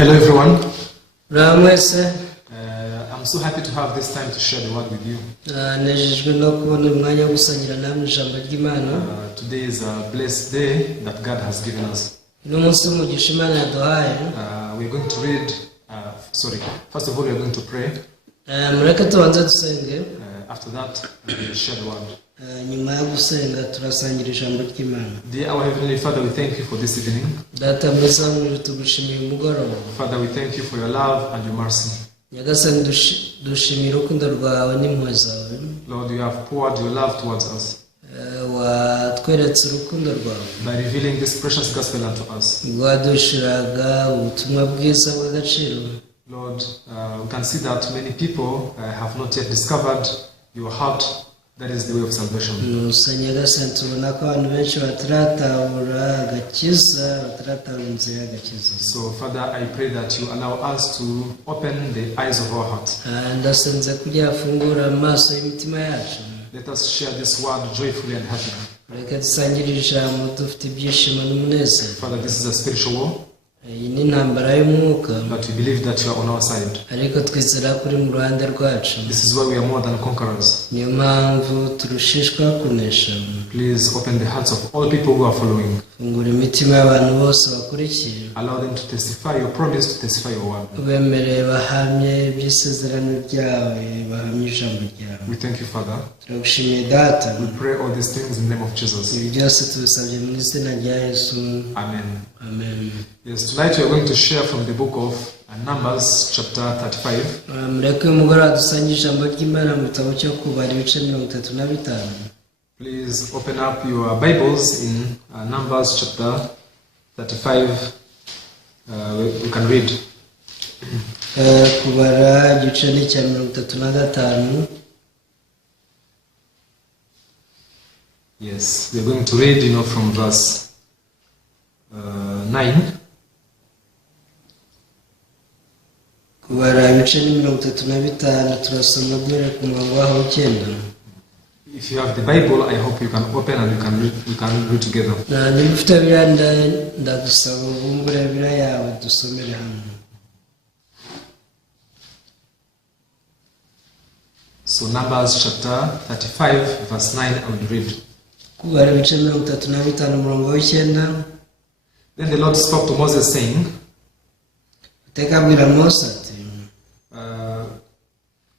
Hello everyone. Mwese I'm so happy to have this time to share the word with you. nejejwe no kubona umwanya wo gusangira namwe ijambo ry'Imana. Today is a blessed day that God has given us. Uno munsi w'umugisha Imana yaduhaye. We're going to read, first of all we are going to pray. Mureke tubanze dusenge. After that we will share the word. Nyuma yo gusenga turasangira ijambo ry'Imana. Dear our Heavenly Father, we thank you for this evening. Data mwiza mw'ijuru tugushimiye umugoroba. Father, we thank you for your love and your mercy. Nyagasani dushimira urukundo rwawe n'impuhwe zawe. Lord, you have poured your love towards us. Watweretse urukundo rwawe. By revealing this precious gospel unto us. Wadushiraga ubutumwa bwiza bw'agaciro. Lord, we can see that many people have not yet discovered your heart. That is the way of salvation. Nyagasani tubona ko abantu benshi bataratahura agakiza, bataratahura inzira y'agakiza. So Father, I pray that you allow us to open the eyes of our hearts. Ndasenze kugira afungura amaso y'imitima yacu. Let us share this word joyfully and happily. Reka dusangire ijambo dufite ibyishimo n'umunezero. Father, this is a spiritual war. Iyi ni intambara y'umwuka. But we believe that you are on our side. Ariko twizera kuri mu ruhande rwacu. This is why we are more than conquerors. Niyo mpamvu turushishwa kunesha. Please open the hearts of all people who are following. Fungura imitima y'abantu bose bakurikiye. Allow them to testify your promise, to testify your word. Ubemere bahamye iby'isezerano ryawe, bahamye ijambo ryawe. We thank you, Father. Turagushimiye Data. We pray all these things in the name of Jesus. Ibi byose tubisabye mu izina rya Yesu. Amen. Amen. Yes, tonight we are going to share from the book of Numbers chapter 35. Mureke umugoroba dusangire ijambo ry'Imana mu gitabo cyo kubara ibice 35. Please open up your Bibles in Numbers chapter 35. We can read. Kubara igice ni cya 35. Yes, we are going to read, from verse 9. Kubara ibice ni 35 turasoma guhera ku murongo waho 9. If you have the Bible, I hope you can open and we can read together. Niba ufite Bibiliya ndagusaba ubumbure Bibiliya yawe dusomere hamwe. So Numbers chapter 35 verse 9, I will read. Kubara ibice 35 umurongo w'9. Then the Lord spoke to Moses saying, Uteka abwira Mose ati,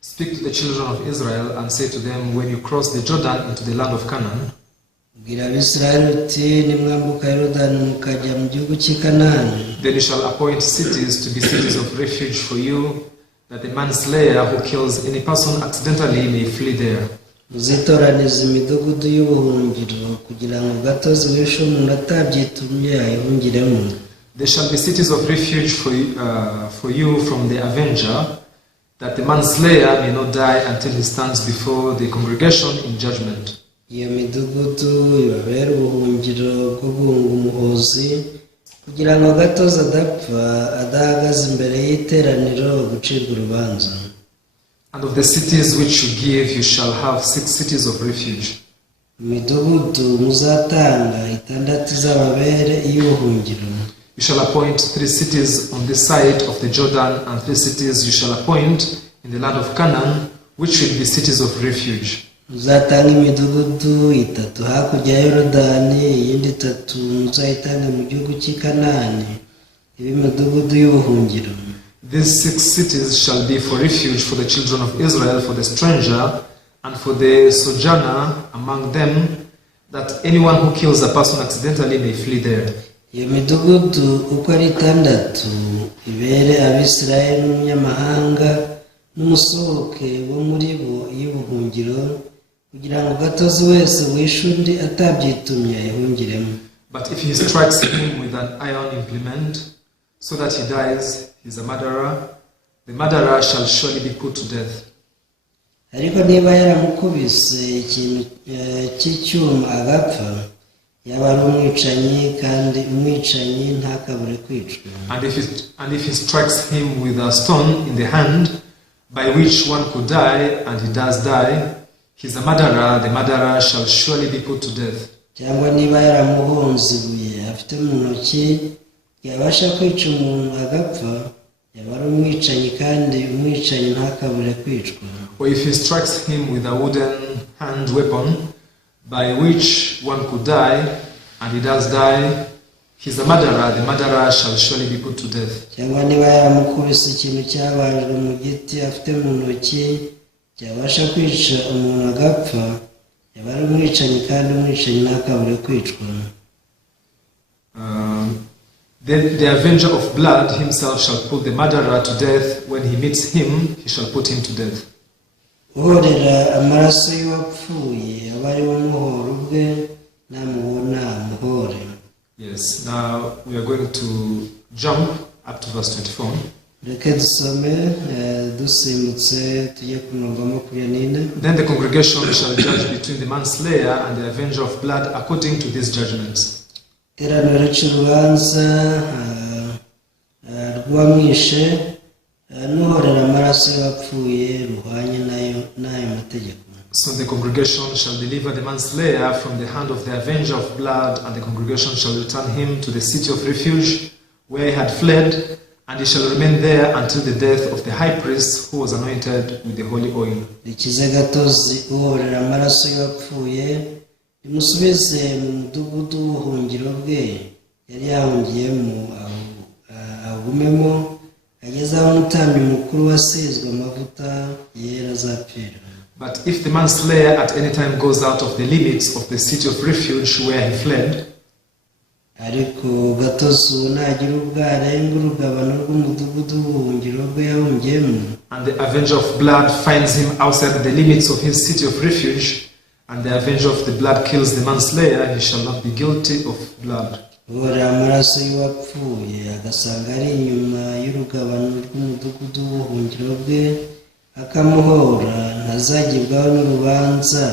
speak to the children of Israel and say to them, when you cross the Jordan into the land of Canaan, bwira Abisirayeli uti nimwambuka Yorodani mukajya mu gihugu cy'i Kanani. then you shall appoint cities to be cities of refuge for you, that the manslayer who kills any person accidentally may flee there. Muzitoraniza imidugudu y'ubuhungiro kugira ngo gatozi wishe umuntu atabyitumye ayihungiremo. There shall be cities of refuge for you from the avenger, that the manslayer may not die until he stands before the congregation in judgment. Iyo midugudu ibabera ubuhungiro bwo guhunga umuhozi kugira ngo gatozi adapfa adahagaze imbere y'iteraniro gucibwa urubanza. And of the cities which you give, you shall have 6 cities of refuge. Imidugudu muzatanga 6 izababere iy'ubuhungiro. You shall appoint 3 cities on this side of the Jordan, and 3 cities you shall appoint in the land of Canaan, which will be cities of refuge. Muzatanga imidugudu 3 hakurya ya Yorodani, iyindi 3 muzayitanga mu gihugu cy'i Kanani, ibi midugudu y'ubuhungiro. These 6 cities shall be for refuge for the children of Israel, for the stranger, and for the sojourner among them, that anyone who kills a person accidentally may flee there. Iyo midugudu uko ari 6 ibere Abisirayeli n'umunyamahanga n'umusohoke bo muri bo y'ubuhungiro kugira ngo gatozi wese wishe undi atabyitumye ayihungiremo. But if he strikes him with an iron implement, so that he dies, he is a murderer. The murderer shall surely be put to death. Ariko niba yaramukubise ikintu cy'icyuma agapfa, yaba ari umwicanyi kandi umwicanyi ntakabure kwicwa. And if he strikes him with a stone in the hand, by which one could die, and he does die, he is a murderer. The murderer shall surely be put to death. Cyangwa niba yaramuhonze ibuye afite mu ntoki yabasha kwica umuntu agapfa, yaba ari umwicanyi kandi umwicanyi ntakabure kwicwa. Or if he strikes him with a wooden hand weapon by which one could die, and he does die, he's a murderer, the murderer shall surely be put to death. Cyangwa niba yaramukubise ikintu cyabajwe mu giti afite mu ntoki cyabasha kwica umuntu agapfa, yaba ari umwicanyi kandi umwicanyi ntakabure kwicwa. The avenger of blood himself shall put the murderer to death. When he meets him, he shall put him to death. Uhorera amaraso y'uwapfuye aba ari wo muhoro ubwe, namubona muhore. Yes, now we are going to jump up to verse 24. Reka dusome dusimbutse tujye ku murongo wa 24. Then the congregation shall judge between the manslayer and the avenger of blood according to these judgments. Iteraniro rica urubanza rw'uwamwishe n'uhorera amaraso y'uwapfuye ruhwanye n'ayo mategeko. So the congregation shall deliver the manslayer from the hand of the avenger of blood, and the congregation shall return him to the city of refuge where he had fled, and he shall remain there until the death of the high priest who was anointed with the holy oil. Rikize gatozi uhorera amaraso y'uwapfuye rimusubize mu mudugudu w'ubuhungiro bwe yari yahungiyemo, agumemo ageze aho umutambyi mukuru wasizwe amavuta yera azapfira. But if the manslayer at any time goes out of the limits of the city of refuge where he fled, ariko gatozi uwo nagira ubwo arenga urugabano rw'umudugudu w'ubuhungiro bwe yahungiyemo, and the avenger of blood finds him outside the limits of his city of refuge, and the avenger of the blood kills the manslayer, he shall not be guilty of blood. uhorera amaraso y'uwapfuye agasanga ari inyuma y'urugabano rw'umudugudu w'ubuhungiro bwe akamuhora, ntazagibwaho n'urubanza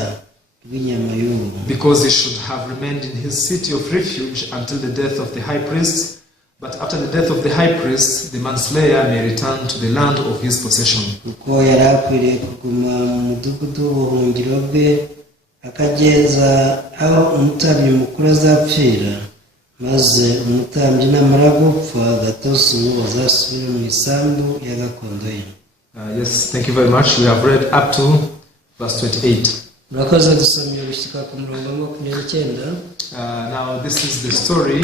rw'inyama y'uwo. Because he should have remained in his city of refuge until the death of the high priest, but after the death of the high priest, the manslayer may return to the land of his possession. Kuko yari akwiriye kuguma mu mudugudu w'ubuhungiro bwe akageza aho umutambyi mukuru azapfira, maze umutambyi namara gupfa gatozi uwo azasubira mu isambu ya gakondo ye. Yes, thank you very much. We have read up to verse 28. Murakoze dusomye gushyika ku murongo wa 29. Now this is the story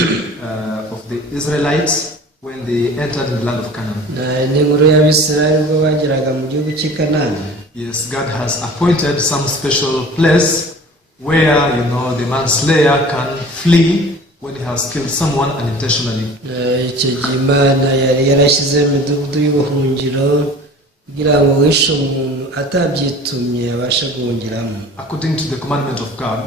of the Israelites when they entered the land of Canaan. Ni inkuru y'Abisirayeli ubwo bageraga mu gihugu cy'i Kanani. Yes, God has appointed some special place where, the manslayer can flee when he has killed someone unintentionally. Icyo gihe Imana yari yarashyize mu midugudu y'ubuhungiro kugira ngo uwishe umuntu atabyitumye abashe guhungiramo. According to the commandment of God,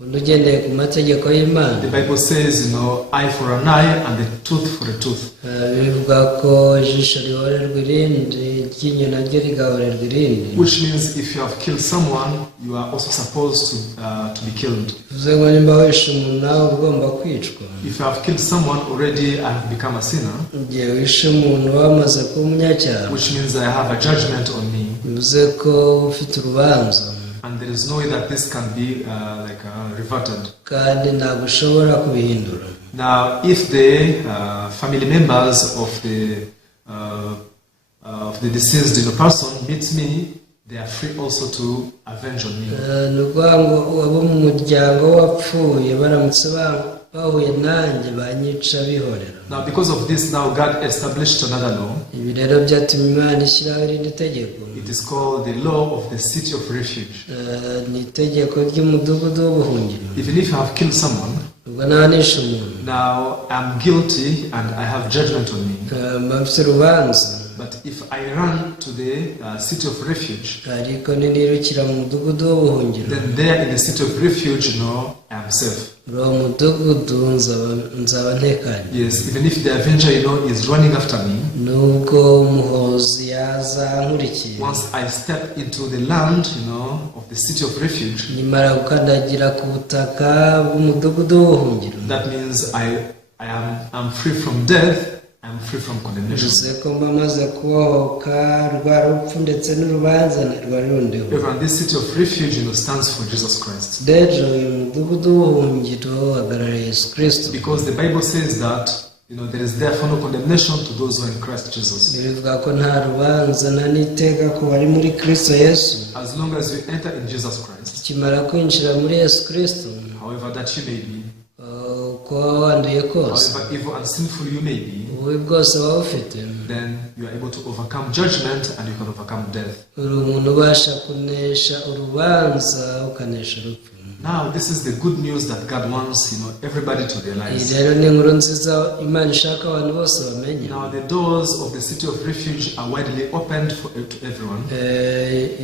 ugendeye ku mategeko y'Imana, the Bible says, eye for an eye and a tooth for a tooth. bivuga ko ijisho rihorerwa irindi, iryinyo naryo rigahorerwa irindi. Which means if you have killed someone, you are also supposed to be killed. bivuze ngo nimba wishe umuntu nawe ugomba kwicwa. If you have killed someone, already I have become a sinner. Igihe wishe umuntu wamaze kuba umunyacyaha, Which means I have a judgment on me. bivuze ko ufite urubanza. And there is no way that this can be reverted. Kandi ntabwo ushobora kubihindura. Now, if the family members of the deceased person meet me, they are free also to avenge on me. Ni ukuvuga ngo abo mu muryango wapfuye baramutse bahuye nanjye banyica bihorera. Now, because of this, now God established another law. Ibi rero byatumye Imana ishyiraho irindi tegeko. It is called the law of the city of refuge. Ni itegeko ry'umudugudu w'ubuhungiro. Even if you have killed someone, ubwo nawe nishe umuntu, now I'm guilty and I have judgment on me. mfite urubanza. But if I run to the city of refuge, ariko nirukira mu mudugudu w'ubuhungiro, then there in the city of refuge, I am safe. uwo mudugudu nzaba ntekanye. Yes, even if the avenger, is running after me, nubwo umuhozi yaza ankurikiye, once I step into the land, of the city of refuge, nimara gukandagira ku butaka bw'umudugudu w'ubuhungiro, that means I'm free from death, I'm free from condemnation. ko maze kubohoka rwa rupfu ndetse n'urubanza rwari rundiho. Even this city of refuge, stands for Jesus Christ. Rero uyu mudugudu w'ubuhungiro hagarariye Yesu Kristo. Because the Bible says that there is therefore no condemnation to those who are in Christ Jesus. bivuga ko nta rubanza na n'iteka ku bari muri Kristo Yesu As long as you enter in Jesus Christ, ukimara kwinjira muri Yesu Kristo, however that you may be, uko waba wanduye kose, however evil and sinful you may be, ububi bwose waba ufite, then you are able to overcome judgment and you can overcome death. uri umuntu ubasha kunesha urubanza ukanesha urupfu. Now, this is the good news that God wants, everybody to Iyi realize. rero ni inkuru nziza Imana ishaka abantu bose bamenye. Now, the doors of the city of refuge are widely opened to everyone.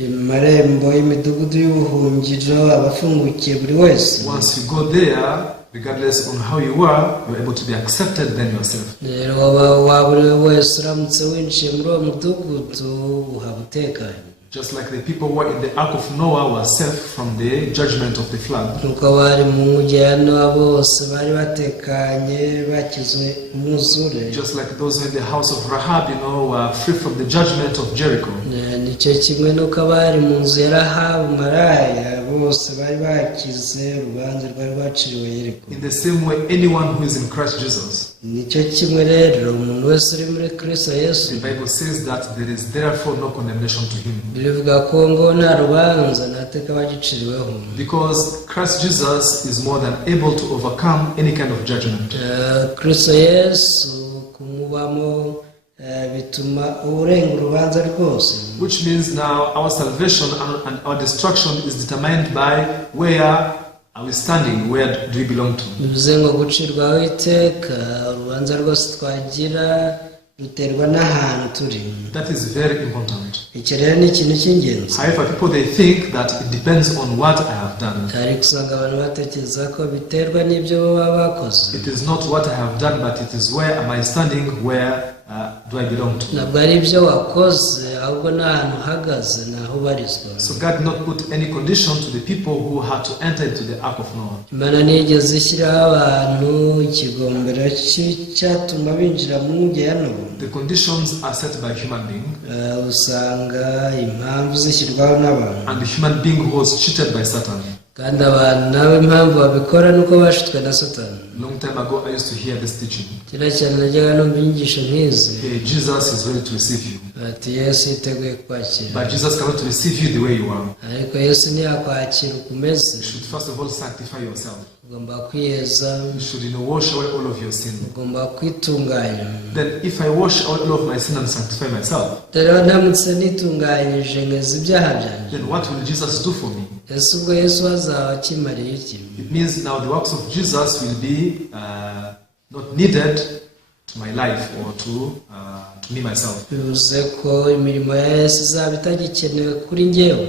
Amarembo y'imidugudu y'ubuhungiro abafungukiye buri wese. Once you go there, regardless on how you are, you're able to be accepted then yourself. Rero waba uri wese uramutse winjiye muri uwo mudugudu uhaba utekanye. Just like the people who were in the ark of Noah were safe from the judgment of the flood. Nuko bari mu mujyano bose bari batekanye bakizwe umwuzure. Just like those who in the house of Rahab, were free from the judgment of Jericho. Nicyo kimwe nuko bari mu nzu ya Rahabu maraya bose bari bakize urubanza rwari rwaciriwe Yeriko. In the same way, anyone who is in Christ Jesus, nicyo kimwe rero umuntu wese uri muri Kristo Yesu, the Bible says that there is therefore no condemnation to him. bivuga ko ngo nta rubanza nta teka bagiciriweho. Because Christ Jesus is more than able to overcome any kind of judgment. Kristo Yesu kumubamo bituma urenga urubanza rwose. Which means now our salvation and our destruction is determined by where are we standing, where do we belong to. Bivuze ngo gucirwaho iteka urubanza rwose twagira ruterwa n'ahantu turi. That is very important. Icyo rero ni ikintu cy'ingenzi. However, people they think that it depends on what I have done. Ariko usanga abantu batekereza ko biterwa n'ibyo baba bakoze. It is not what I have done, but it is where am I standing, where do I belong to. Ntabwo ari ibyo wakoze ahubwo n'ahantu uhagaze naho ubarizwa. So God did not put any condition to the people who had to enter into the ark of Noah. Imana ntiyigeze ishyiraho abantu ikigombero cyatuma binjira mu mujyano. The conditions are set by human being. Usanga impamvu zishyirwaho n'abantu. And the human being who was cheated by Satan. Kandi abantu nabo impamvu babikora nuko bashutswe na Satani. Long time ago I used to hear this teaching. Kera cyane najyaga numva inyigisho nk'izi. Jesus is ready to receive you. Ati Yesu yiteguye kwakira. But Jesus cannot receive you the way you are. Ariko Yesu ntiyakwakira uko umeze. You should first of all sanctify yourself. Ugomba kwiyeza. You should wash away all of your sin. Ugomba kwitunganya. Then if I wash away all of my sin and sanctify myself, rero ndamutse nitunganyije ngeze ibyaha byanjye, then what will Jesus do for me? Ese ubwo Yesu azaba akimariye iki? It means now the works of Jesus will be not needed to my life or to me myself. Bivuze ko imirimo ya Yesu izaba itagikenewe kuri njyewe.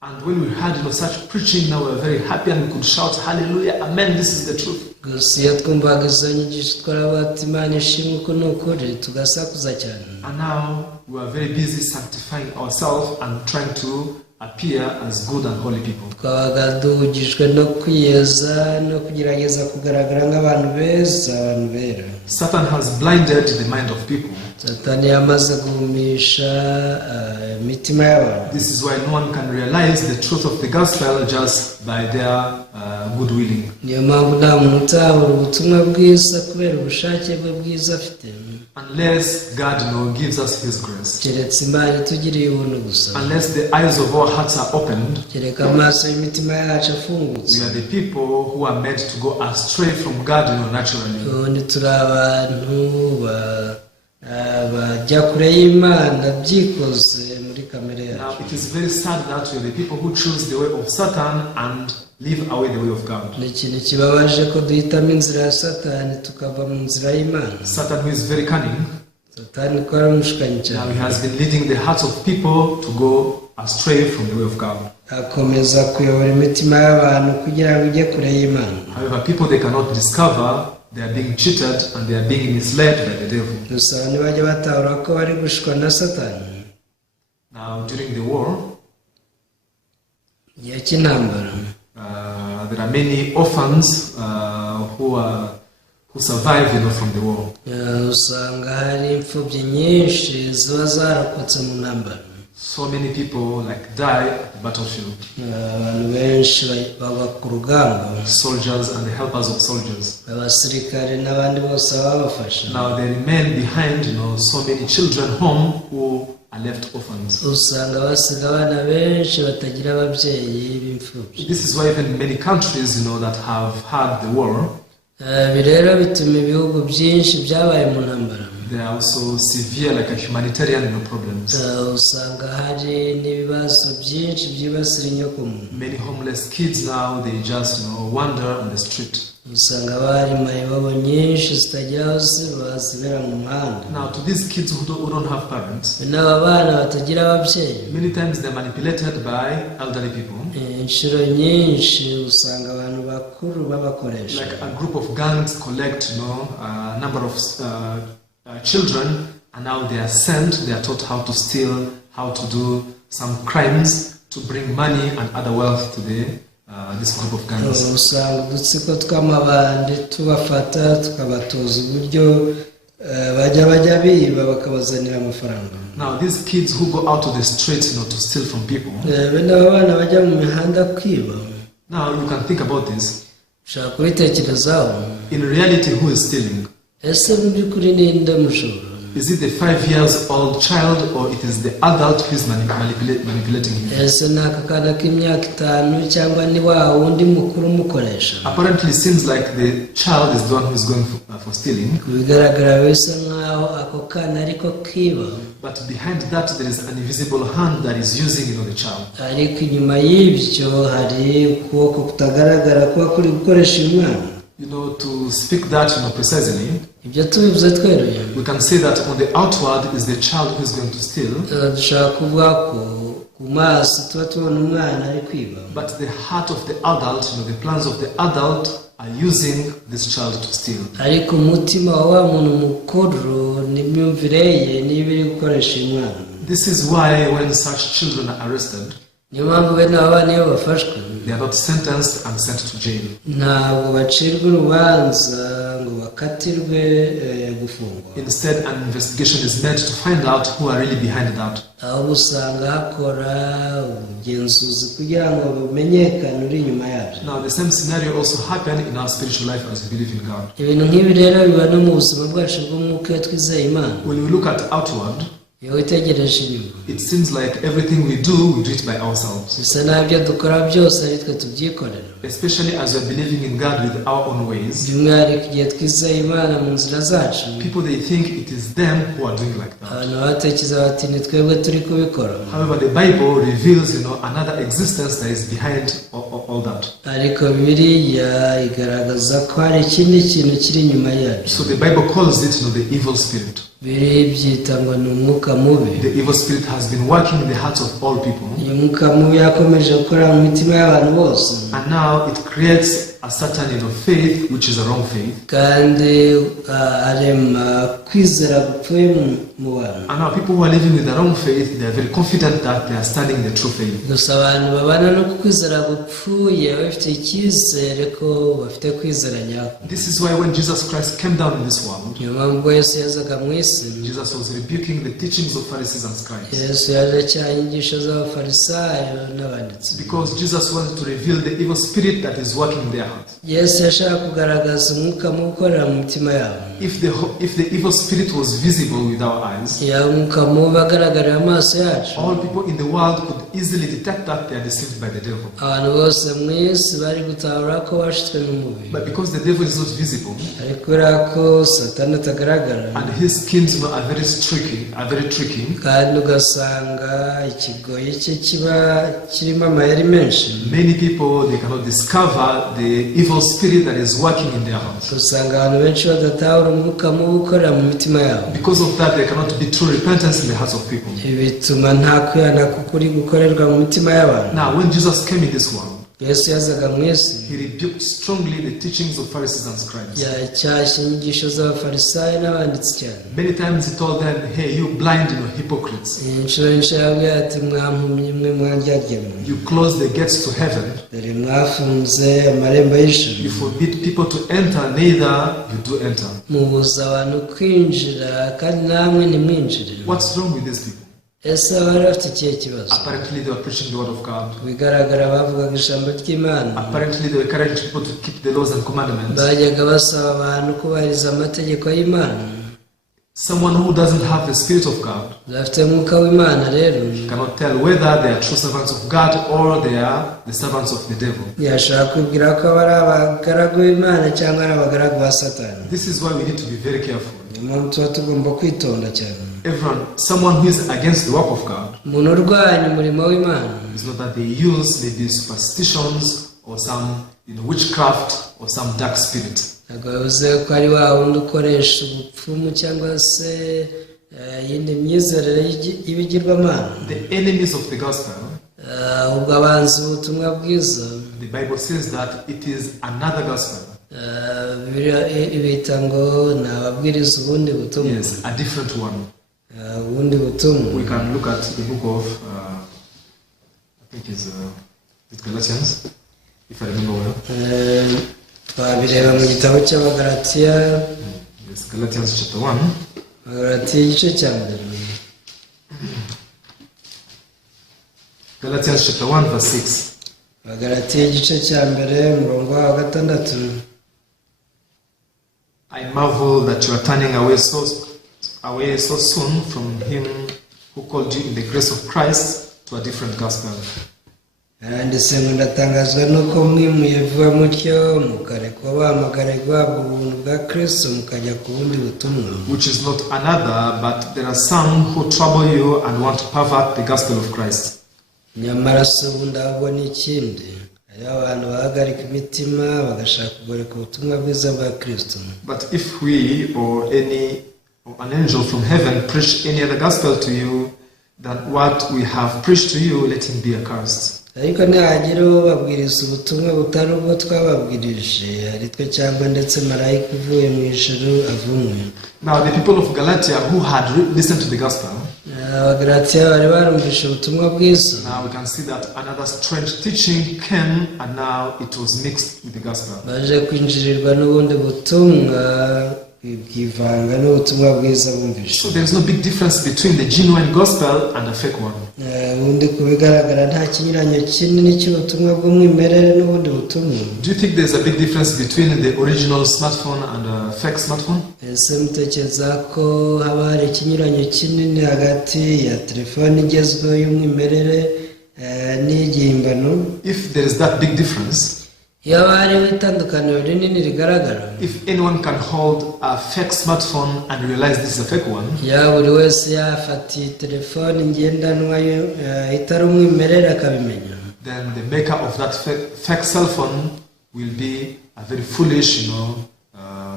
And when we heard such preaching, now we are very happy and we could shout, hallelujah, amen, this is the truth. Gusa iyo twumvaga izo nyigisho twaravuga Imana ishimwe ko ni ukuri tugasakuza cyane. And now we are very busy sanctifying ourselves and trying to appear as good and holy people. Twabaga duhugijwe no kwiyeza no kugerageza kugaragara nk'abantu beza, abantu bera. Satan has blinded the mind of people. Satani yamaze guhumisha imitima y'abantu. This is why no one can realize the truth of the gospel just by their good willing. Niyo mpamvu nta muntu utabura ubutumwa bwiza kubera ubushake bwe bwiza afite. Unless God gives us His grace. Keretse Imana itugiriye ubuntu gusa. Unless the eyes of our hearts are opened. Kereka amaso y'imitima yacu afungutse. We are the people who are meant to go astray from God naturally. Ubundi turi abantu bajya kure y'Imana byikoze muri kamere yacu. Now it is very sad that we are the people who choose the way of Satan and leave away the way of God. Ni ikintu kibabaje ko duhitamo inzira ya Satani tukava mu nzira y'Imana. Satan, who is very cunning, Satani ko ari umushukanyi cyane. now he has been leading the hearts of people to go astray from the way of God. Akomeza kuyobora imitima y'abantu kugira ngo ijye kure y'Imana. However, people they cannot discover, they are being cheated and they are being misled by the devil. Gusa ntibajya batahura ko bari gushukwa na Satani. Now during the war, igihe cy'intambara, there are many orphans who survive from the war. usanga hari imfubyi nyinshi ziba zarokotse mu ntambara. So many people like die at the battlefield. abantu benshi baba ku rugamba, Soldiers and the helpers of soldiers. abasirikare n'abandi bose babafasha. Now they remain behind, so many children home who are left orphans. Usanga basiga abana benshi batagira ababyeyi b'imfubyi. This is why even many countries, that have had the war, Ibi rero bituma ibihugu byinshi byabaye mu ntambara. there are also severe like a humanitarian problems. Usanga hari n'ibibazo byinshi byibasira inyokomuntu. Many homeless kids now, they just wander on the street. Usanga bari mayibobo nyinshi zitagira aho ziba zibera mu muhanda. Now to these kids who don't have parents, n'aba bana batagira ababyeyi, many times they're manipulated by elderly people. inshuro nyinshi usanga abantu bakuru babakoresha. Like a group of gangs collect, a number of children, and now they are sent, they are taught how to steal, how to do some crimes to bring money and other wealth to this group of gangs. Usanga udutsiko tw'amabandi tubafata tukabatoza uburyo bajya biba bakabazanira amafaranga. Now these kids who go out to the streets, to steal from people. Bene abana bajya mu mihanda kwiba. Now you can think about this. Ushaka kubitekerezaho. In reality, who is stealing? Ese mu by'ukuri ninde mujura? Is it the 5-year-old child or it is the adult who is manipulating him? Ese ni akakana k'imyaka 5 cyangwa ni wa wundi mukuru umukoresha? Apparently it seems like the child is the one who is going for stealing. Bigaragara bisa nkaho ako kana ariko kiba. But behind that there is an invisible hand that is using the child. Ariko inyuma y'ibyo hari ukuboko kutagaragara kuba kuri gukoresha umwana. To speak that precisely, ibyo tubivuze tweruye, we can say that on the outward is the child who is going to steal. Dushaka kuvuga ko ku maso tuba tubona umwana ari kwiba. But the heart of the adult, the plans of the adult are using this child to steal. Ariko umutima wa muntu mukuru n'imyumvire ye n'ibiri gukoresha umwana. This is why when such children are arrested, niyo mpamvu bene abana iyo bafashwe, they are not sentenced and sent to jail. Ntabwo bacirwa urubanza ngo bakatirwe gufungwa. Instead, an investigation is made to find out who are really behind that. Aho usanga hakora ubugenzuzi kugira ngo bamenyekane uri inyuma yabyo. Now the same scenario also happened in our spiritual life as we believe in God. Ibintu nk'ibi rero biba no mu buzima bwacu bw'umwuka iyo twizeye Imana. When we look at outward, iyo witegereje inyuma, it seems like everything we do it by ourselves. bisa n'ibyo dukora byose ari twe tubyikorera. Especially as we are believing in God with our own ways. By'umwihariko igihe twizeye Imana mu nzira zacu, people they think it is them who are doing like that. abantu batekereza bati ni twebwe turi kubikora. However, the Bible reveals another existence that is behind all that. Ariko Bibiliya igaragaza ko hari ikindi kintu kiri inyuma yabyo. So the Bible calls it the evil spirit. Byita ngo ni umwuka mubi. The evil spirit has been working in the hearts of all people. Uyu mwuka mubi yakomeje gukora mu mitima y'abantu bose. And now it creates a certain faith which is a wrong faith. Kandi arema kwizera gupfuye mu bantu. And now people who are living with the wrong faith, they are very confident that they are standing in the true faith. Gusa abantu babana no kwizera gupfuye bafite icyizere ko bafite kwizera nyako. This is why when Jesus Christ came down in this world, niyo mpamvu Yesu yazaga mu isi, Jesus was rebuking the teachings of Pharisees and scribes. Yesu yaje cyinyigisho z'abafarisayo n'abanditsi. Because Jesus wanted to reveal the evil spirit that is working in their heart. Yesu yashaka kugaragaza umwuka mubi ukorera mu mitima yabo. If the evil spirit was visible with our eyes, ya umwuka mubi agaragarira amaso yacu, all people in the world could easily detect that they are deceived by the devil. abantu bose mu isi bari gutahura ko bashitswe n'umubi. But because the devil is not visible, ariko ko Satani atagaragara, and his schemes are very tricky, kandi ugasanga ikigoyi cye kiba kirimo amayeri menshi, many people they cannot discover the evil spirit that is working in their hearts. usanga abantu benshi badatahura umwuka mubi ukorera mu mitima yabo. Because of that, there cannot be true repentance in the hearts of people. bituma nta kwihana kukuri gukorerwa mu mitima y'abantu. Now, when Jesus came in this world, Yesu yazaga mu isi, he rebuked strongly the teachings of Pharisees and scribes. yacyashye inyigisho z'abafarisayo n'abanditsi cyane. Many times he told them, hey, you blind hypocrites. inshuro nyinshi yababwiye ati mwampumyi mwe mwandyarya, you close the gates to heaven. dore mwafunze amarembo y'ijuru. You forbid people to enter, neither you do enter. mubuza abantu kwinjira kandi namwe ntimwinjire. What's wrong with these people? ese bari bafite ikihe kibazo? Apparently they were preaching the word of God. bigaragara bavugaga ijambo ry'Imana. Apparently they were encouraging people to keep the laws and commandments. bajyaga basaba abantu kubahiriza amategeko y'Imana. Someone who doesn't have the Spirit of God bafite umwuka w'Imana rero cannot tell whether they are true servants of God or they are the servants of the devil. yashaka kwibwira ko bari abagaragu b'Imana cyangwa ari abagaragu ba Satani. This is why we need to be very careful. niyo mpamvu tuba tugomba kwitonda cyane. Someone who is against the work of God umuntu urwanya umurimo w'Imana is not that they use maybe superstitions or some witchcraft or some dark spirit. ntabwo bivuze ko ari wa wundi ukoresha ubupfumu cyangwa se yindi myizerere y'ibigirwamana. The enemies of the gospel, ubwo abanzi ubutumwa bwiza, the Bible says that it is another gospel. ibita ngo ni ababwiriza ubundi butumwa. Yes, a different one. ubundi butumwa. We can look at the book of I think it's Galatians, if I remember well. twabireba mu gitabo cy'Abagalatiya. Yes, Galatians chapter 1. Abagalatiya igice cya mbere. Galatians chapter 1 verse 6. Abagalatiya igice cya mbere umurongo wa 6. I marvel that you are turning away so soon from him who called you in the grace of Christ to a different gospel. ndetse ndatangazwa nuko mwimuye vuba mutyo mukareka bamagarirwa ubuntu bwa Kristo mukajya ku bundi butumwa. Which is not another, but there are some who trouble you and want to pervert the gospel of Christ. nyamara se ubundi ahubwo ni ikindi, hariho abantu bahagarika imitima bagashaka kugoreka ubutumwa bwiza bwa Kristo. But if we or an angel from heaven preach any other gospel to you than what we have preached to you, let him be accursed. ariko nihagira uwo babwiriza ubutumwa butari ubwo twababwirije, ari twe cyangwa ndetse marayika uvuye mu ijuru avumwe. Now the people of Galatia who had listened to the gospel, Abagalatiya bari barumvise ubutumwa bwiza. now we can see that another strange teaching came and now it was mixed with the gospel. baje kwinjirirwa n'ubundi butumwa bwivanga n'ubutumwa bwiza bumvise. So there is no big difference between the genuine gospel and a fake one. ubundi kubigaragara nta kinyuranyo kinini cy'ubutumwa bw'umwimerere n'ubundi butumwa. Do you think there is a big difference between the original smartphone and a fake smartphone? ese mutekereza ko haba hari ikinyuranyo kinini hagati ya telefone igezweho y'umwimerere n'igihimbano? If there is that big difference, iyo hariho itandukaniro rinini rigaragara, if anyone can hold a fake smartphone and realize this is a fake one, buri wese yafatiye telefone ngendanwa itari umwimerere akabimenya, then the maker of that fake cell phone will be a very foolish,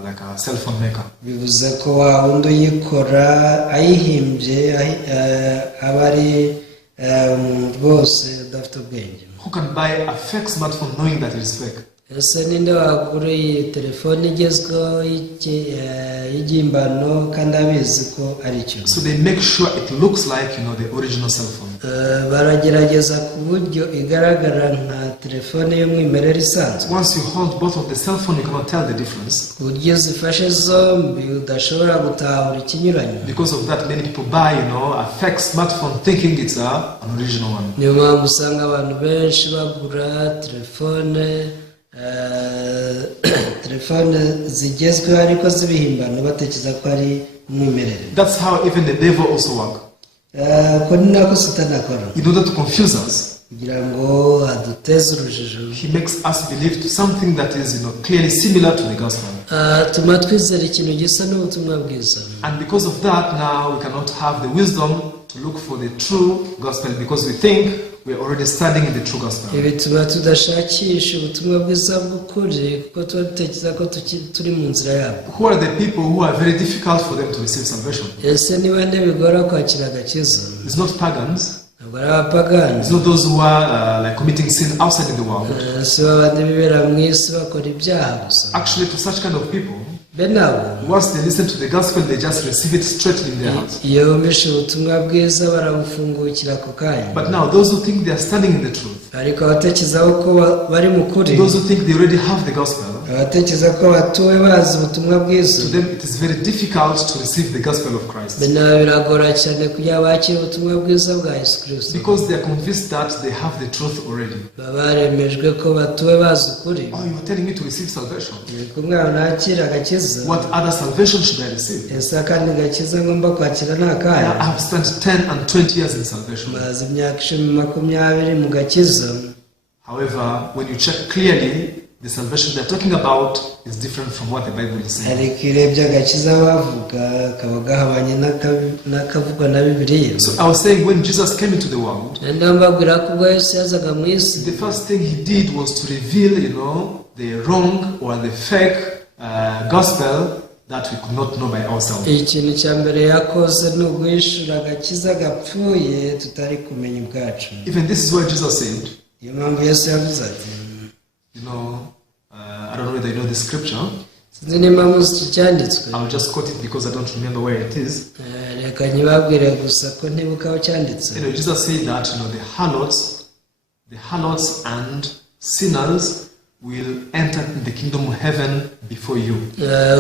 like a cell phone maker. bivuze ko wa wundi uyikora ayihimbye aba ari rwose udafite ubwenge. Who can buy a fake smartphone knowing that it is fake? ese ninde wagura iyi telefone igezweho y'igihimbano kandi abizi ko ari cyo? So they make sure it looks like the original cell phone. baragerageza ku buryo igaragara nka telefone y'umwimerere isanzwe. Once you hold both of the cell phone, you cannot tell the difference. ku buryo zifashe zombi udashobora gutahura ikinyuranyo. Because of that, many people buy a fake smartphone thinking it's an original one. niyo mpamvu usanga abantu benshi bagura telefone zigezweho ariko z'ibihimbano batekereza ko ari umwimerere. That's how even the devil also works. ko ni nako Satani akora. In order to confuse us, kugira ngo aduteze urujijo, he makes us believe to something that is clearly similar to the gospel. tuma twizera ikintu gisa n'ubutumwa bwiza. And because of that, now we cannot have the wisdom to look for the true gospel because we think we are already standing in the true gospel. ibi tuba tudashakisha ubutumwa bwiza bw'ukuri kuko tuba dutekereza ko turi mu nzira yabwo. Who are the people who are very difficult for them to receive salvation? ese ni bande bigora kwakira agakiza? It's not pagans. ntabwo ari abapagani. It's not those who are like committing sin outside in the world. si babandi bibera mu isi bakora ibyaha gusa. Actually, to such kind of people, bene abo once they listen to the gospel, they just receive it straightly in their hearts. iyo bumvishe ubutumwa bwiza barabufungukira ako kanya. But now, those who think they are standing in the truth, ariko abatekerezaho ko bari mu kuri, those who think they already have the gospel, abatekereza ko batuwe bazi ubutumwa bwiza to them it is very difficult to receive the gospel of Christ. biragora cyane kugira bakire ubutumwa bwiza bwa Yesu Kristo Because they are convinced that they have the truth already. baremejwe ko batuwe bazi ukuri. Oh, you are telling me to receive salvation. kumwe nakira agakiza. What other salvation should I receive? ese kandi gakiza ngomba kwakira n'akahe? I have spent 10 and 20 years in salvation. maze imyaka 10-20 mu gakiza. However, when you check clearly, the salvation they are talking about is different from what the Bible is saying. ariko irebye agakiza bavuga kaba gahabanye n'akavugwa na Bibiliya. So I was saying, when Jesus came into the world, ndambabwira ko ubwo Yesu yazaga mu isi, the first thing he did was to reveal, the wrong or the fake gospel that we could not know by ourselves. ikintu cya mbere yakoze ni uguhishura agakiza gapfuye tutari kumenya ubwacu. Even this is why Jesus said, niyo mpamvu Yesu yavuze ati, I don't know whether you know the scripture. sinzi niba muzi iki cyanditswe. I'll just quote it because I don't remember where it is. reka nyibabwire gusa ko ntibuka aho cyanditse. Jesus said that the harlots and sinners will enter in the kingdom of heaven before you.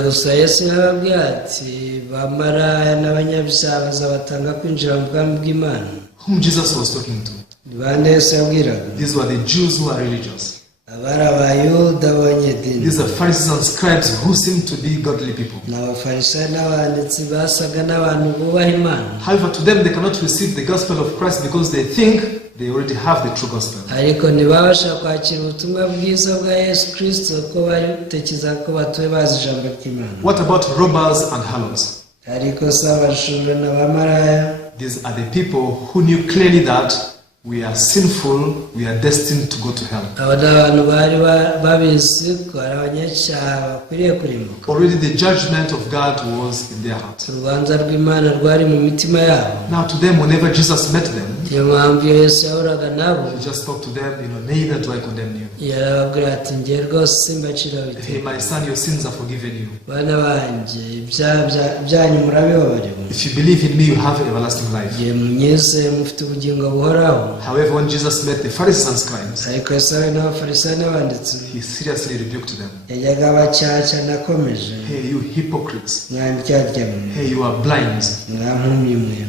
gusa Yesu yababwiye ati bamaraya n'abanyabyaha bazabatanga kwinjira mu bwami bw'Imana. Whom Jesus was talking to? bande Yesu yabwiraga? These were the Jews who are religious. abari abayuda b'abanyedini. These are Pharisees and scribes who seem to be godly people. n'abafarisayo n'abanditsi basaga n'abantu bubaha Imana. However, to them they cannot receive the gospel of Christ because they think they already have the true gospel. ariko ntibabasha kwakira ubutumwa bwiza bwa Yesu Kristo ko batekereza ko batuye bazi ijambo ry'Imana. What about robbers and harlots? ariko se abashumba n'abamaraya? These are the people who knew clearly that we are sinful, we are destined to go to hell. aba ni abantu bari babizi ko ari abanyacyaha bakwiriye kurimbuka. Already the judgment of God was in their heart. urubanza rw'Imana rwari mu mitima yabo. Now to them, whenever Jesus met them, niyo mpamvu iyo Yesu yahuraga nabo, he just spoke to them, neither do I condemn you. yarababwira ati njye rwose simbacira ibitego. Hey, my son, your sins are forgiven you. bana banjye ibyaha byanyu murabibabariwe. If you believe in me, you have everlasting life. igihe munyizeye mufite ubugingo buhoraho. However, when Jesus met the Pharisees and scribes, ariko Yesu ahuye n'abafarisayo n'abanditsi, he seriously rebuked them. yajyaga abacyaha anakomeje. Hey, you hypocrites. mwandyarya mwe, Hey, you are blind. mwampumyi mwe.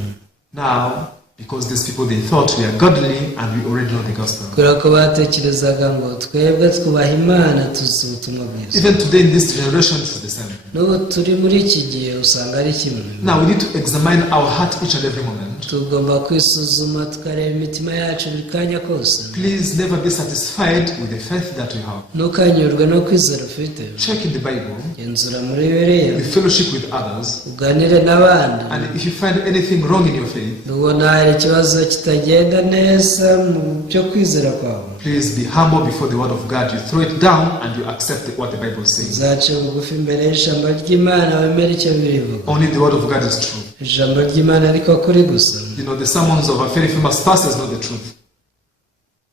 Now, because these people, they thought we are godly and we already know the gospel. kubera ko batekerezaga ngo twebwe twubaha Imana tuzi ubutumwa bwiza. Even today in this generation, it is the same. n'ubu turi muri iki gihe usanga ari kimwe. Now, we need to examine our heart each and every moment. tugomba kwisuzuma tukareba imitima yacu buri kanya kose. Please never be satisfied with the faith that we have. ntukanyurwe no kwizera ufite. Check in the Bible, genzura muri Bibiliya, you fellowship with others, uganire n'abandi. and if you find anything wrong in your faith, nubona hari ikibazo kitagenda neza mu byo kwizera kwawe, please be humble before the word of God. You throw it down and you accept what the Bible says. uzace bugufi imbere y'ijambo ry'Imana wemere icyo birivuga. Only the word of God is true. ijambo ry'Imana ariko kuri gusa. The sermons of a very famous pastor is not the truth.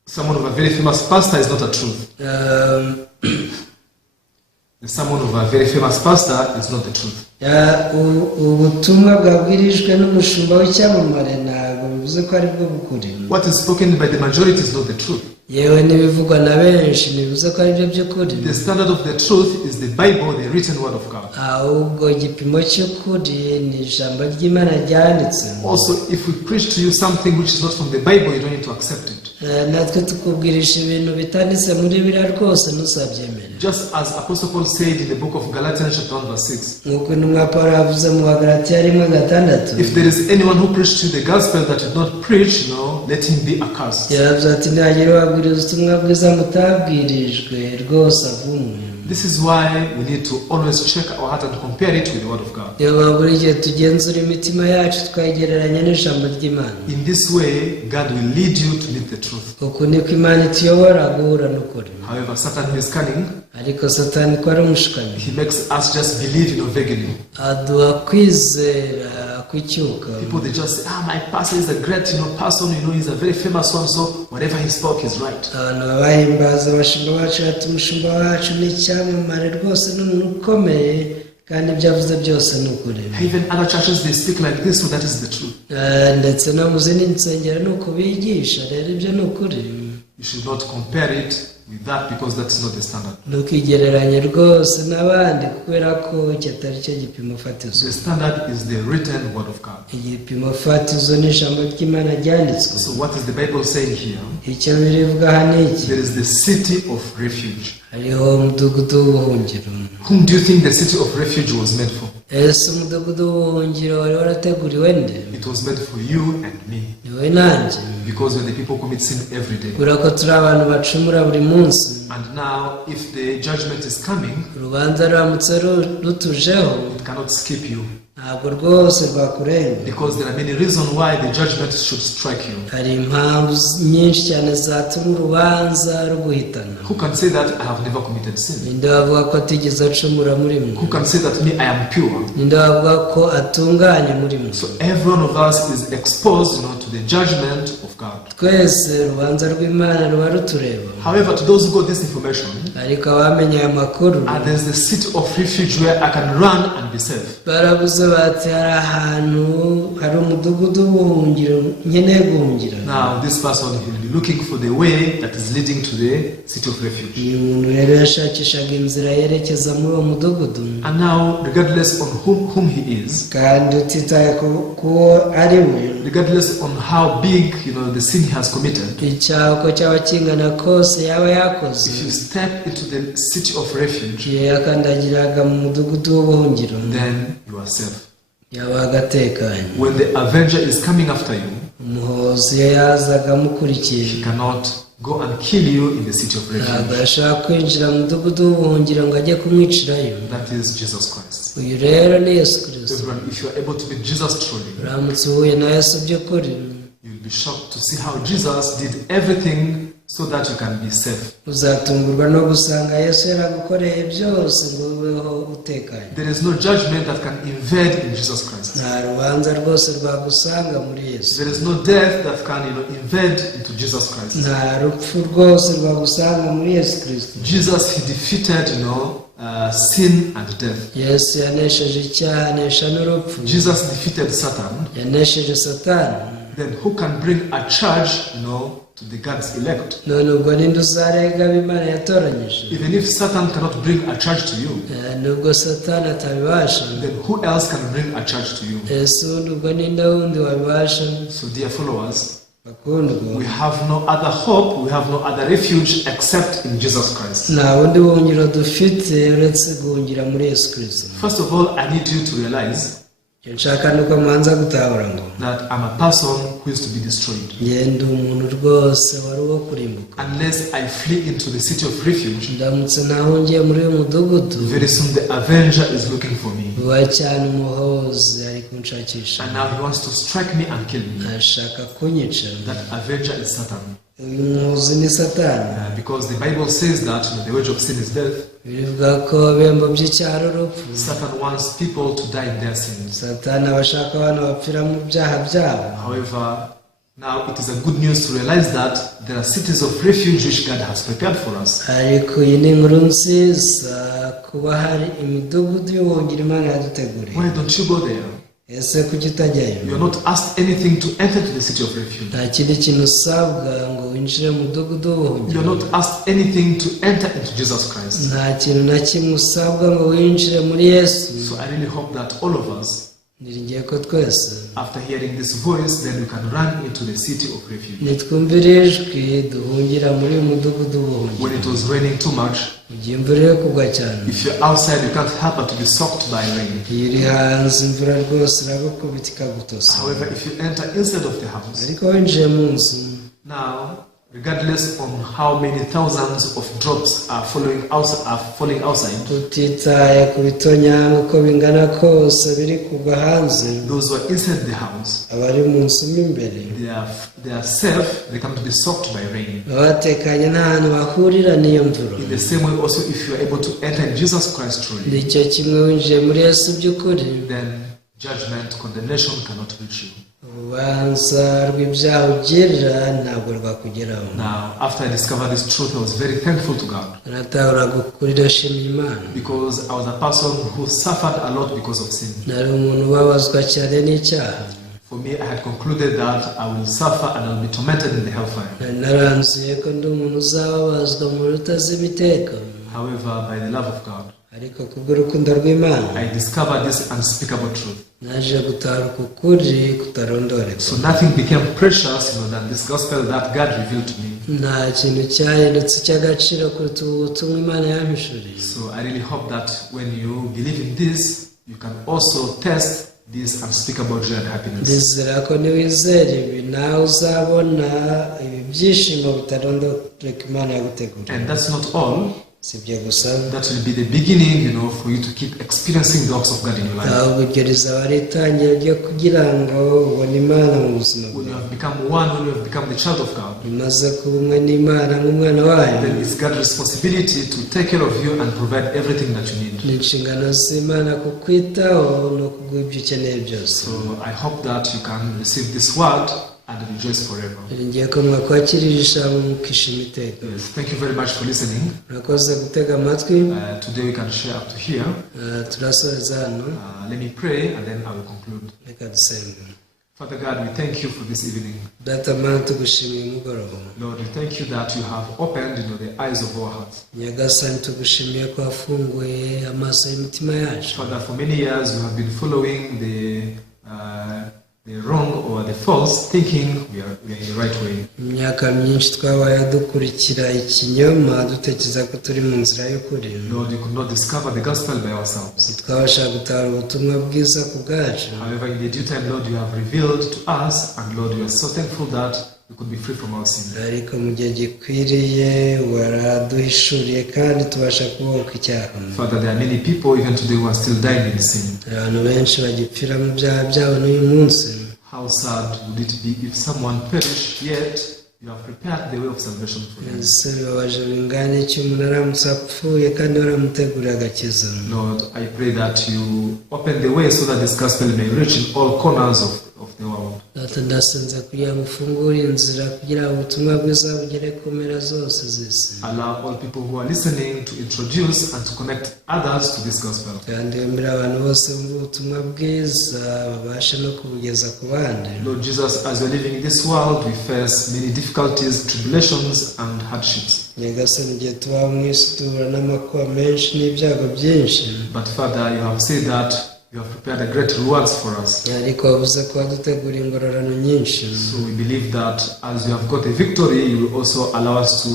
The sermon of a very famous pastor is not a truth. The sermon of a very famous pastor is not the truth. ubutumwa bwabwirijwe n'umushumba w'icyamamare ntabwo bivuze ko ari bwo bukuri. What is spoken by the majority is not the truth. yewe n'ibivugwa na benshi ntibivuze ko ari byo by'ukuri. The standard of the truth is the Bible, the written word of God. ahubwo igipimo cy'ukuri ni ijambo ry'Imana ryanditse. Also, if we preach to you something which is not from the Bible, you don't need to accept it. natwe tukubwirisha ibintu bitanditse muri Bibiliya rwose ntuzabyemere. Just as Apostle Paul said in the book of Galatians chapter 1 verse 6. nk'uko intumwa Pawulo yavuze mu Bagalatiya 1:6. If there is anyone who preached to you the gospel that did not preach, let him be accursed. yaravuze ati ntihagira uwabwiriza ubutumwa bwiza mutabwirijwe rwose avumwe. This is why we need to always check our heart and compare it with the word of God. niyo mpamvu buri gihe tugenzura imitima yacu twayigereranya n'ijambo ry'Imana. In this way, God will lead you to meet the truth. uku niko Imana ituyobora guhura n'ukuri. However, Satan, who is cunning, ariko Satani ko ari umushukanyi, he makes us just believe vaguely. aduha kwizera kucyuka. People, they just say, my pastor is a great person, he's a very famous one, so whatever he spoke is right. abantu babahimbaza abashumba bacu bati umushumba wacu ni icyamamare rwose, ni umuntu ukomeye kandi ibyo avuze byose ni ukuri. Even other churches, they speak like this, so that is the truth. ndetse no mu zindi nsengero ni uko bigisha, rero ibyo ni ukuri. You should not compare it with that because that is not the standard. ntukigereranye rwose n'abandi kubera ko icyo atari cyo gipimo fatizo. The standard is the written word of God. igipimo fatizo ni ijambo ry'Imana ryanditswe. So what is the Bible saying here? icyo birivuga aha ni iki? There is the city of refuge. hariho umudugudu w'ubuhungiro. Whom do you think the city of refuge was made for? ese umudugudu w'ubuhungiro wari warateguriwe nde? It was made for you and me. ni wowe nanjye. Because when the people commit sin every day. kubera ko turi abantu bacumura buri munsi. And now if the judgment is coming, urubanza ruramutse rutujeho, it cannot skip you. ntabwo rwose rwakurenga. Because there are many reasons why the judgment should strike you. hari impamvu nyinshi cyane zatuma urubanza ruguhitana. Who can say that I have never committed sin? ninde wavuga ko atigeze acumura muri mwe? Who can say that me I am pure? ninde wavuga ko atunganye muri mwe? So every one of us is exposed, to the judgment of God. twese urubanza rw'Imana ruba rutureba. However, to those who got this information, ariko abamenye aya makuru, there is the city of refuge where I can run and be safe. barabuze bati hari ahantu hari umudugudu w'ubuhungiro nkeneye guhungira. Now this person will be looking for the way that is leading to the city of refuge. uyu muntu rero yashakishaga inzira yerekeza muri uwo mudugudu. And now, regardless on whom he is, kandi utitaye ku ari we, regardless on how big the sin he has committed, icyaha uko cyaba kingana kose yaba yakoze, if you step into the city of refuge, iyo yakandagiraga mu mudugudu w'ubuhungiro, then you are safe. yaba agatekanye. When the avenger is coming after you, umuhozi iyo yazaga amukurikiye, he cannot go and kill you in the city of ntabwo refuge. yashaka kwinjira mu mudugudu w'ubuhungiro ngo ajye kumwicirayo. That is Jesus Christ. uyu rero ni Yesu Kristo. Everyone, if you are able to meet Jesus truly, uramutse uhuye na Yesu by'ukuri, you'll be shocked to see how Jesus did everything so that you can be safe. uzatungurwa no gusanga Yesu yaragukoreye byose ngo ubeho utekanye. There is no judgment that can invade in Jesus Christ. nta rubanza rwose rwagusanga muri Yesu. There is no death that can invade into Jesus Christ. nta rupfu rwose rwagusanga muri Yesu Kristo. Jesus, he defeated sin and death. Yesu yanesheje icyaha, anesha n'urupfu. Jesus defeated Satan. yanesheje Satani. Then who can bring a charge to the God's elect? none ubwo ninde uzarega ab'Imana yatoranyije? Even if Satan cannot bring a charge to you, nubwo Satani atabibasha, then who else can bring a charge to you? ese ubwo ninde wundi wabibasha? So dear followers, bakundwa, we have no other hope, we have no other refuge except in Jesus Christ. nta bundi buhungiro dufite uretse guhungira muri Yesu Kristo. First of all, I need you to realize icyo nshaka nuko mwanza gutahura ngo that I'm a person who is to be destroyed. ngenda umuntu rwose wari uwo kurimbuka. Unless I flee into the city of refuge, ndamutse nahungiye muri uyu mudugudu, very soon the avenger is looking for me. vuba cyane umuhozi ari kunshakisha, And now he wants to strike me and kill me. ashaka kunyica. That avenger is Satan. uyu muhozi ni Satani. Because the Bible says that the wage of sin is death. birivuga ko ibihembo by'icyaha ari urupfu. Satan wants people to die in their sins. Satani abashaka abantu bapfira mu byaha byabo. However, now it is a good news to realize that there are cities of refuge which God has prepared for us. ariko iyi ni inkuru nziza kuba hari imidugudu y'ubuhungiro Imana yaduteguriye. Why don't you go there? ese kuki utajyayo? You are not asked anything to enter to the city of refuge. nta kindi kintu usabwa ngo winjire mu mudugudu You are w'ubuhungiro. not asked anything to enter into Jesus Christ. nta kintu na kimwe usabwa ngo winjire muri Yesu. So I really hope that all of us, niringiye ko twese after hearing this voice, then we can run into the city of refuge. nitwumvira ijwi duhungira muri uyu mudugudu w'ubuhungiro. When it was raining too much, mu gihe imvura iri kugwa cyane, if you're outside, you can't help but to be soaked by rain. iyo uri hanze imvura rwose iragukubita ikagutosa. However, if you enter inside of the house, ariko winjiye mu nzu, now, regardless on how many thousands of drops are falling outside, tutitaye ku bitonyanga uko bingana kose biri kugwa hanze, those who are inside the house, abari mu nzu mo imbere they are safe. They come to be soaked by rain. baba batekanye nta hantu bahurira n'iyo mvura. In the same way, also, if you are able to enter in Jesus Christ truly, nicyo kimwe winjiye muri Yesu by'ukuri, then judgment, condemnation cannot reach you. urubanza rw'ibyaha ugira ntabwo rwakugeraho. Now, after I discovered this truth, I was very thankful to God, natahuraga ukuri ndashimira Imana. because I was a person who suffered a lot because of sin. nari umuntu ubabazwa cyane n'icyaha. For me, I had concluded that I will suffer and I will be tormented in the hellfire. naranzuye ko ndi umuntu uzababazwa mu rutazi imiteka. However, by the love of God, ariko kubw'urukundo rw'Imana I discovered this unspeakable truth. naje gutaruka ukuri kutarondoreka. So nothing became precious, than this gospel that God revealed to me. nta kintu cyahindutse cy'agaciro kuruta ubutumwa Imana yampishuriye. So I really hope that when you believe in this, you can also test this unspeakable joy and happiness. ndizera ko niwizera ibi nawe uzabona ibi byishimo bitarondoreka Imana yaguteguriye. And that's not all. si ibyo gusa, That will be the beginning, for you to keep experiencing the works of God in your life. ahubwo iryo rizaba ari itangiriro ryo kugira ngo ubone Imana mu buzima When you bwawe. have become one, when you have become the child of God, umaze kuba umwe n'Imana nk'umwana wayo, then it's God's responsibility to take care of you and provide everything that you need. ni inshingano z'Imana kukwitaho no kuguha ibyo ukeneye byose. So I hope that you can receive this word and rejoice forever. ngiye ko mwakwakirira ijambo mukishima iteka. Yes, thank you very much for listening. murakoze gutega amatwi. Today we can share up to here. turasoreza hano. Let me pray and then I will conclude. reka dusenge. Father God, we thank you for this evening. data Mana, tugushimiye umugoroba. Lord, we thank you that you have opened the eyes of our hearts. nyagasani, tugushimiye ko wafunguye amaso y'imitima yacu. Father, for many years we have been following the wrong or the false, thinking we are in the right way. imyaka myinshi twabaye dukurikira ikinyoma dutekereza ko turi mu nzira y'ukuri. Lord, we could not discover the gospel by ourselves. ntitwabasha gutara ubutumwa bwiza ku bwacu. However, in the due time, Lord, you have revealed to us, and Lord, we are so thankful that we could be free from our sin. ariko mu gihe gikwiriye waraduhishuriye kandi tubasha kubohoka icyaha. Father, there are many people even today who are still dying in sin. abantu benshi bagipfira mu byaha byabo n'uyu munsi. How sad would it be if someone perished, yet you have prepared the way of salvation for them. ese bibabaje bingana iki umuntu aramutse apfuye kandi waramuteguriye agakiza. Lord, I pray that you open the way so that this gospel may reach in all corners of the world. data, ndasenze kugira ngo ufungure inzira kugira ngo ubutumwa bwiza bugere ku mpera zose z'isi. Allow all people who are listening to introduce and to connect others to this gospel. kandi wemere abantu bose bumva ubutumwa bwiza babashe no kubugeza ku bandi. Lord Jesus, as we are living in this world, we face many difficulties, tribulations, and hardships. nyagasani, igihe tuba mu isi duhura n'amakuba menshi n'ibyago byinshi. But Father, you have said that you have prepared a great rewards for us. ariko wavuze ko waduteguriye ingororano nyinshi. So we believe that as you have got a victory, you will also allow us to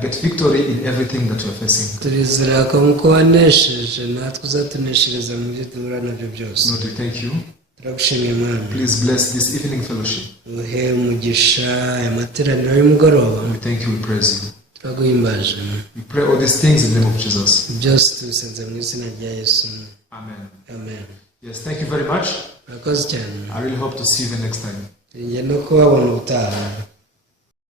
get victory in everything that we are facing. turizera ko muko wanesheje natwe uzatuneshereza mu byo duhura nabyo byose. Lord, we thank you. turagushimiye Mwami. Please bless this evening fellowship. uhe umugisha aya materaniro y'umugoroba. We thank you, we praise you. turaguhimbaje. We pray all these things in the name of Jesus. byose tubisenze mu izina rya Yesu. Amen. amen. Yes, thank you very much. murakoze cyane. I really hope to see you the next time. njye no kubabona ubutaha.